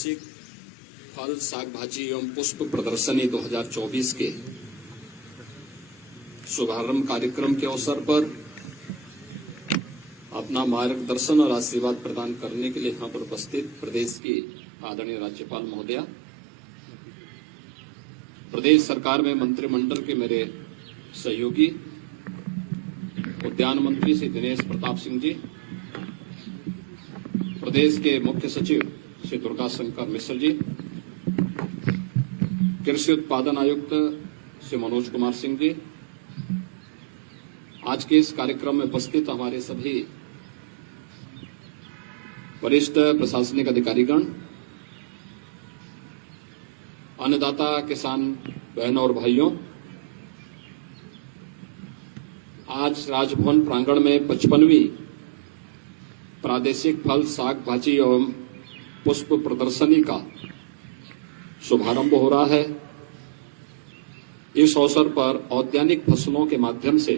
प्रादेशिक फल साग भाजी एवं पुष्प प्रदर्शनी 2024 के शुभारंभ कार्यक्रम के अवसर पर अपना मार्गदर्शन और आशीर्वाद प्रदान करने के लिए यहां पर उपस्थित प्रदेश की आदरणीय राज्यपाल महोदया, प्रदेश सरकार में मंत्रिमंडल के मेरे सहयोगी उद्यान मंत्री श्री दिनेश प्रताप सिंह जी, प्रदेश के मुख्य सचिव श्री दुर्गा शंकर मिश्र जी, कृषि उत्पादन आयुक्त श्री मनोज कुमार सिंह जी, आज के इस कार्यक्रम में उपस्थित हमारे सभी वरिष्ठ प्रशासनिक अधिकारीगण, अन्नदाता किसान बहनों और भाइयों, आज राजभवन प्रांगण में 55वीं प्रादेशिक फल साग भाजी एवं पुष्प प्रदर्शनी का शुभारंभ हो रहा है। इस अवसर पर औद्यानिक फसलों के माध्यम से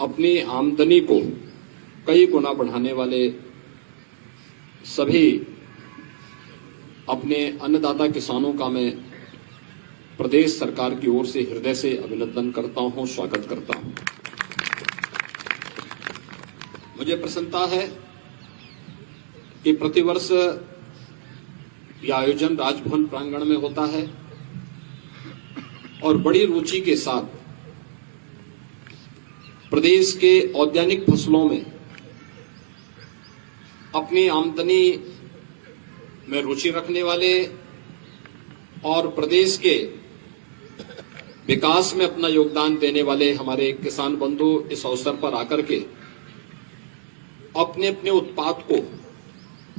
अपनी आमदनी को कई गुना बढ़ाने वाले सभी अपने अन्नदाता किसानों का मैं प्रदेश सरकार की ओर से हृदय से अभिनंदन करता हूं, स्वागत करता हूं। मुझे प्रसन्नता है कि प्रतिवर्ष यह आयोजन राजभवन प्रांगण में होता है और बड़ी रुचि के साथ प्रदेश के औद्यानिक फसलों में अपनी आमदनी में रुचि रखने वाले और प्रदेश के विकास में अपना योगदान देने वाले हमारे किसान बंधु इस अवसर पर आकर के अपने अपने उत्पाद को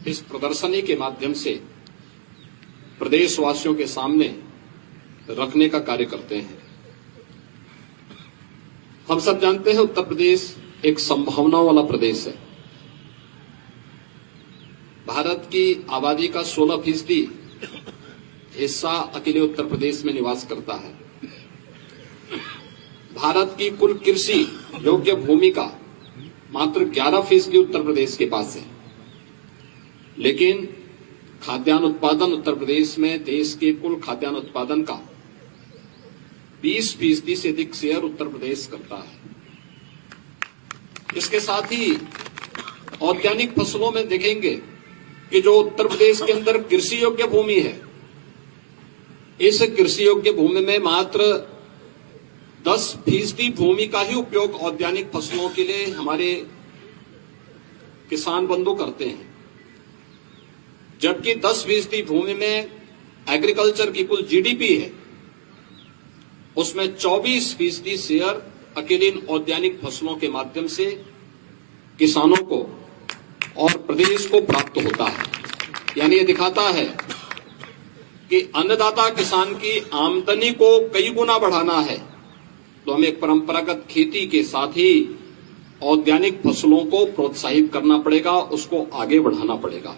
इस प्रदर्शनी के माध्यम से प्रदेशवासियों के सामने रखने का कार्य करते हैं। हम सब जानते हैं उत्तर प्रदेश एक संभावनाओं वाला प्रदेश है। भारत की आबादी का 16% हिस्सा अकेले उत्तर प्रदेश में निवास करता है। भारत की कुल कृषि योग्य भूमि का मात्र 11% उत्तर प्रदेश के पास है, लेकिन खाद्यान्न उत्पादन उत्तर प्रदेश में देश के कुल खाद्यान्न उत्पादन का 20% से अधिक शेयर उत्तर प्रदेश करता है। इसके साथ ही औद्यानिक फसलों में देखेंगे कि जो उत्तर प्रदेश के अंदर कृषि योग्य भूमि है, इस कृषि योग्य भूमि में मात्र 10% भूमि का ही उपयोग औद्यानिक फसलों के लिए हमारे किसान बंधु करते हैं, जबकि 10% भूमि में एग्रीकल्चर की कुल जीडीपी है, उसमें 24% शेयर अकेले इन औद्यानिक फसलों के माध्यम से किसानों को और प्रदेश को प्राप्त होता है। यानी ये दिखाता है कि अन्नदाता किसान की आमदनी को कई गुना बढ़ाना है तो हमें परंपरागत खेती के साथ ही औद्यानिक फसलों को प्रोत्साहित करना पड़ेगा, उसको आगे बढ़ाना पड़ेगा।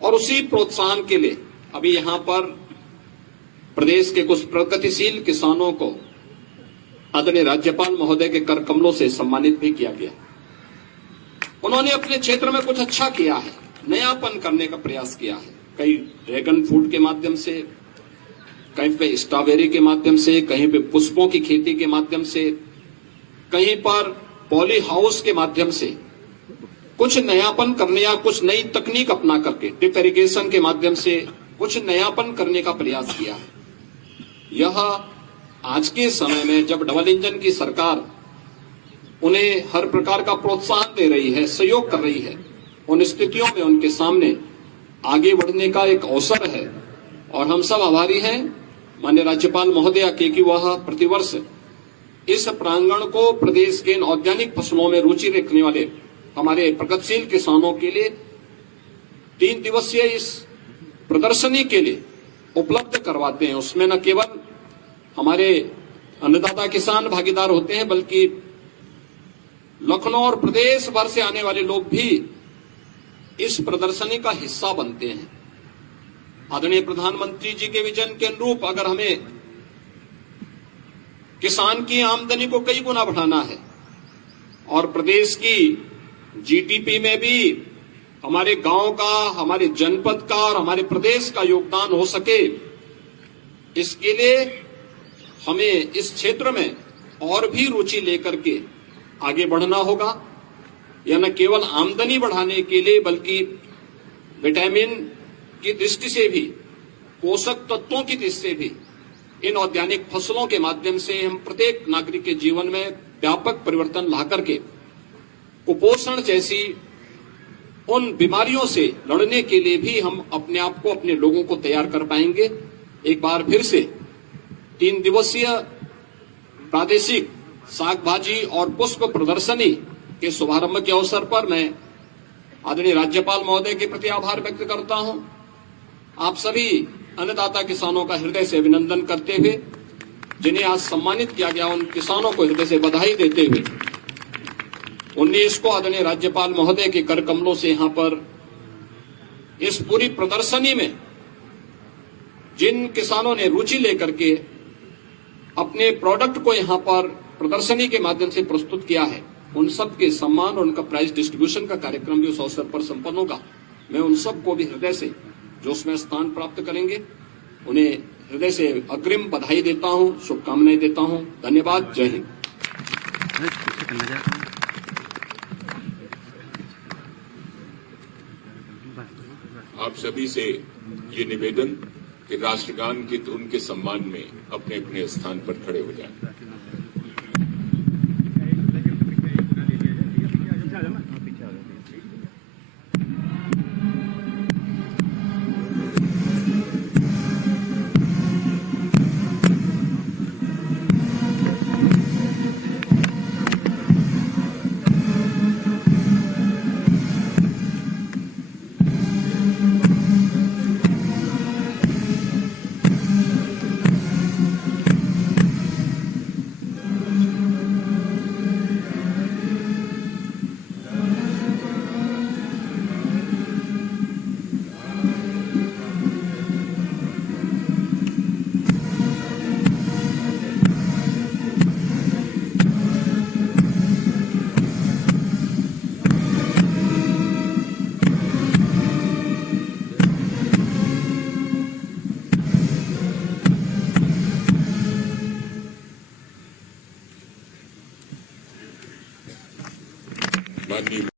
और उसी प्रोत्साहन के लिए अभी यहां पर प्रदेश के कुछ प्रगतिशील किसानों को आदरणीय राज्यपाल महोदय के कर कमलों से सम्मानित भी किया गया। उन्होंने अपने क्षेत्र में कुछ अच्छा किया है, नयापन करने का प्रयास किया है। कहीं ड्रैगन फ्रूट के माध्यम से, कहीं पे स्ट्रॉबेरी के माध्यम से, कहीं पे पुष्पों की खेती के माध्यम से, कहीं पर पॉली हाउस के माध्यम से कुछ नयापन करने या कुछ नई तकनीक अपना करके ड्रिप इरिगेशन के माध्यम से कुछ नयापन करने का प्रयास किया है। यह आज के समय में जब डबल इंजन की सरकार उन्हें हर प्रकार का प्रोत्साहन दे रही है, सहयोग कर रही है, उन स्थितियों में उनके सामने आगे बढ़ने का एक अवसर है। और हम सब आभारी हैं माननीय राज्यपाल महोदया के कि वह प्रतिवर्ष इस प्रांगण को प्रदेश के औद्यानिक फसलों में रुचि रखने वाले हमारे प्रगतिशील किसानों के लिए 3 दिवसीय इस प्रदर्शनी के लिए उपलब्ध करवाते हैं। उसमें न केवल हमारे अन्नदाता किसान भागीदार होते हैं, बल्कि लखनऊ और प्रदेश भर से आने वाले लोग भी इस प्रदर्शनी का हिस्सा बनते हैं। आदरणीय प्रधानमंत्री जी के विजन के अनुरूप अगर हमें किसान की आमदनी को कई गुना बढ़ाना है और प्रदेश की जीडीपी में भी हमारे गांव का, हमारे जनपद का और हमारे प्रदेश का योगदान हो सके, इसके लिए हमें इस क्षेत्र में और भी रुचि लेकर के आगे बढ़ना होगा। यह न केवल आमदनी बढ़ाने के लिए बल्कि विटामिन की दृष्टि से भी, पोषक तत्वों की दृष्टि से भी इन औद्यानिक फसलों के माध्यम से हम प्रत्येक नागरिक के जीवन में व्यापक परिवर्तन ला करके कुपोषण जैसी उन बीमारियों से लड़ने के लिए भी हम अपने आप को, अपने लोगों को तैयार कर पाएंगे। एक बार फिर से 3 दिवसीय प्रादेशिक साग भाजी और पुष्प प्रदर्शनी के शुभारंभ के अवसर पर मैं आदरणीय राज्यपाल महोदय के प्रति आभार व्यक्त करता हूं। आप सभी अन्नदाता किसानों का हृदय से अभिनंदन करते हुए, जिन्हें आज सम्मानित किया गया, उन किसानों को हृदय से बधाई देते हुए 19 को आदरणीय राज्यपाल महोदय के कर कमलों से यहां पर इस पूरी प्रदर्शनी में जिन किसानों ने रुचि लेकर के अपने प्रोडक्ट को यहां पर प्रदर्शनी के माध्यम से प्रस्तुत किया है, उन सब के सम्मान और उनका प्राइज डिस्ट्रीब्यूशन का कार्यक्रम भी उस अवसर पर संपन्न होगा। मैं उन सबको भी हृदय से, जो उसमें स्थान प्राप्त करेंगे, उन्हें हृदय से अग्रिम बधाई देता हूं, शुभकामनाएं देता हूं। धन्यवाद। जय हिंद। आप सभी से ये निवेदन कि राष्ट्रगान की धुन के सम्मान में अपने अपने स्थान पर खड़े हो जाएं। माननीय